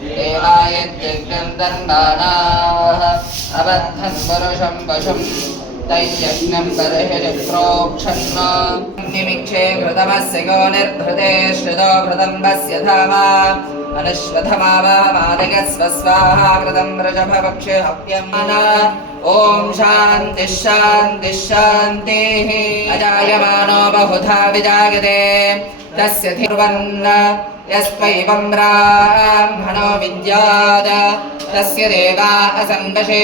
देवायज्ञं दण्डानाः अबद्धं पुरुषं पशुं तैयज्ञं बर्हिप्रोक्षन् निमिक्षे ॐ शान्तिः शान्तिः शान्तिः। अजायमानो बहुधा विजायते। तस्य धिर्वन्न यस्त्वैवं ब्राह्मणो विद्याद। तस्य देवा असन्दशे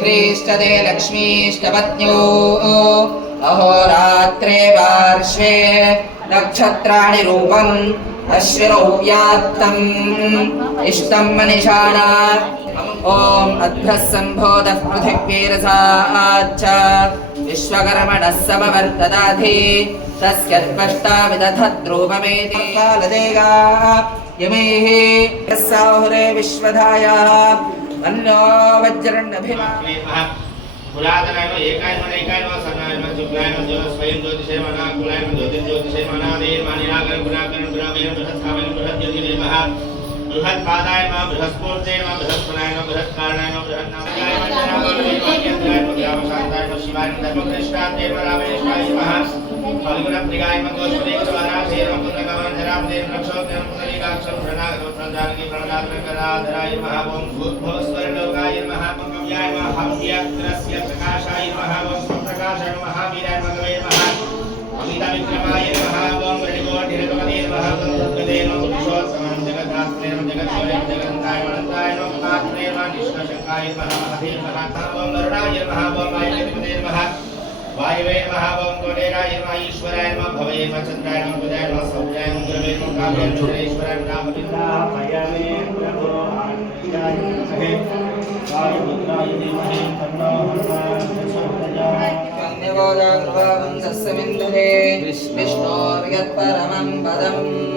ह्रीष्टते लक्ष्मीश्च पत्न्यो अहोरात्रे पार्श्वे नक्षत्राणि रूपम् अश्विनौ व्याप्तम् इष्टं मनिषाणा। ॐ अध्वः सम्भोदः पृथिवीरसाच्च विश्वकर्मणः समवर्तदाधि। तस्य त्वष्टा विदधद्रूपमेति कालदेगा। यमेः यस्साहुरे विश्वधायाः। अन्यो वज्रण्यभिमा पुरातनाय एकाय मन एकाय मन सनाय मन जुगाय मन ज्योतिष स्वयं ज्योतिषे मना कुलाय मन ज्योतिष ज्योतिषे मना दे मानिरागण गुणागण गुणावेन बृहत् कामन बृहत् ज्योतिरे महा बृहत् पादाय मा बृहस्पतिर्ते मा बृहस्पनाय मा बृहत् कारणाय मा बृहत् नामकाय मा जनावय मा केन्द्राय मा ग्राम शान्ताय मा शिवाय धर्मकृष्णाय रामेशाय महा फल्गुण गोष्पदे गुरुवारा शेर मा पुत्र कमन धराम देव रक्षो देव पुतलिकाक्षम शरणागत प्रजानकी प्रणदात्मक कराधराय महा ओम भूतभवस्वर लोकाय महा पंकव्याय महा हव्यग्रस्य प्रकाशाय महा ओम स्वप्रकाशाय महावीराय मगवे महा अमिता विक्रमाय महा ओम वृणिकोटिरकमदे महा ओम तद्गते नमो पुरुषोत्तमं जगद्धात्रे नमो जगद्गुरे नमो जगन्ताय अनन्ताय नमो पात्रे नमो निष्कशङ्काय महा महधे महा ओम गरुडाय महा ओम वायुदेवते महा वायवे नमः ओम गोडेराय नमः ईश्वराय नमः भवये नमः चन्द्राय नमः बुधाय नमः सौर्याय नमः गुरवे नमः काव्याय नमः ईश्वराय नमः रामचन्द्राय प्रभो आनन्दाय नमः। वायुपुत्राय धीमहि तन्नो हनुमान् प्रचोदयात् विष्णोर्यत्परमं पदम्।